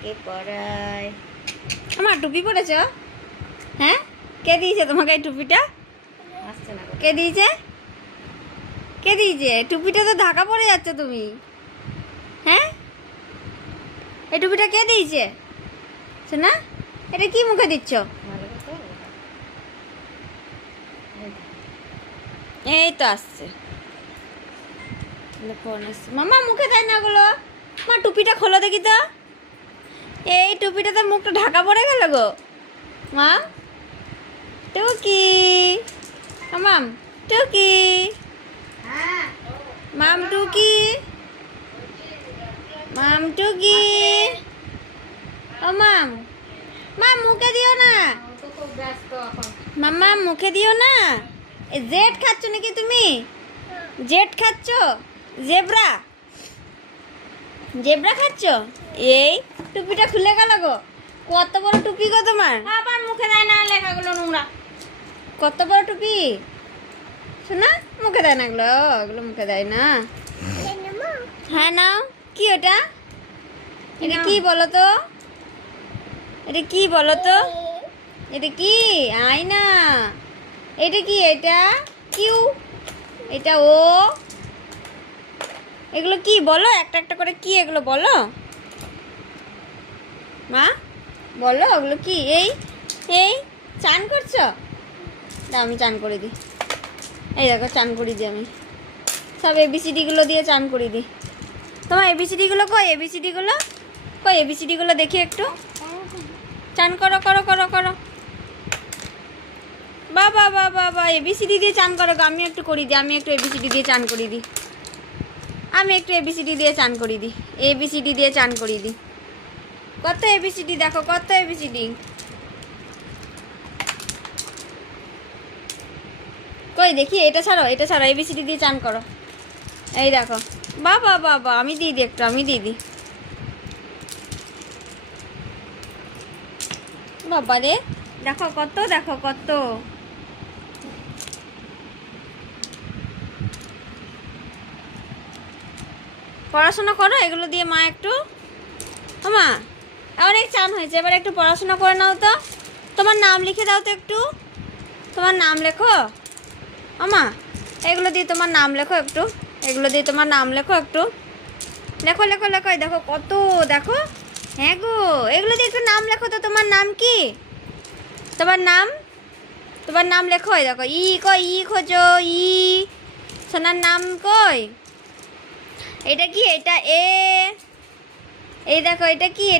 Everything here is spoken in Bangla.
কে পড়ায়? আমার টুপি পরেছ? হ্যাঁ, কে দিয়েছে তোমাকে এই টুপিটা? আসছে না। কে দিয়েছে? কে দিয়েছে টুপিটা? তো ঢাকা পড়ে যাচ্ছ তুমি। হ্যাঁ, এই টুপিটা কে দিয়েছে? শোনা, এটা কি মুখে দিচ্ছ? ভালো কথা। এই তো আসছে। মামা মুখে দেয় না ওগুলো। মা টুপিটা খোলো দেখি তো। এই টুপিটাতে মুখটা ঢাকা পড়ে গেল গো। মা টুকি, মাম টুকি, মাম টুকি, মাম টুকি, ও মাম, মাম মুখে দিও না। তো খুব ব্যস্ত এখন। মাম্মা মুখে দিও না। জেড খাচ্ছ নাকি তুমি? জেড খাচ্ছ? জেব্রা, জেব্রা খাচ্ছ? এই টুপিটা খুলে গেল গো। কত বড় টুপি গো তোমার। আবার মুখে দেয় না, লেখাগুলো নোংরা। কত বড় টুপি। শোনা, মুখে দেয় না এগুলো, এগুলো মুখে দেয় না। হ্যাঁ নাও। কি ওটা? এটা কি বলো তো? এটা কি বলো তো? এটা কি? আয়না। এটা কি? এটা কিউ, এটা ও। এগুলো কি বলো? একটা একটা করে কি এগুলো বলো মা, বলো ওগুলো কি? এই এই চান করছো? দাও আমি চান করে দিই। এই দেখো চান করে দিই আমি। সব এবিসিডিগুলো দিয়ে চান করে দিই। তোমার এবিসিডিগুলো কই? এবিসিডিগুলো কই? এবিসিডিগুলো দেখি একটু। চান করো করো করো করো। বাবা বাবা বা এবিসিডি দিয়ে চান করো গো। আমি একটু করি দিই। আমি একটু এবিসিডি দিয়ে চান করি দিই। আমি একটু এবিসিডি দিয়ে চান করি দিই। এবিসিডি দিয়ে চান করি দিই। কত এবিসিডি দেখো, কত এবিসিডি। কই দেখি, এটা ছাড়ো, এটা ছাড়ো, এবিসিডি দিয়ে চান করো। এই দেখো। বাবা বাবা, আমি দিয়ে দিই একটু, আমি দিয়ে দিই। বাবা রে, দেখো কত, দেখো কত। পড়াশোনা করো এগুলো দিয়ে মা একটু। মা অনেক চান হয়েছে, এবার একটু পড়াশোনা করে নাও তো। তোমার নাম লিখে দাও তো একটু। তোমার নাম লেখো আমা। এগুলো দিয়ে তোমার নাম লেখো একটু। এগুলো দিয়ে তোমার নাম লেখো একটু। লেখো লেখো লেখো। এই দেখো কত, দেখো। হ্যাঁ গো, এগুলো দিয়ে একটু নাম লেখো তো। তোমার নাম কি? তোমার নাম, তোমার নাম লেখো। এই দেখো ই কই, ই খোঁজো, ই। সোনার নাম কই? এটা কি? এটা এ। এই দেখো এটা কি?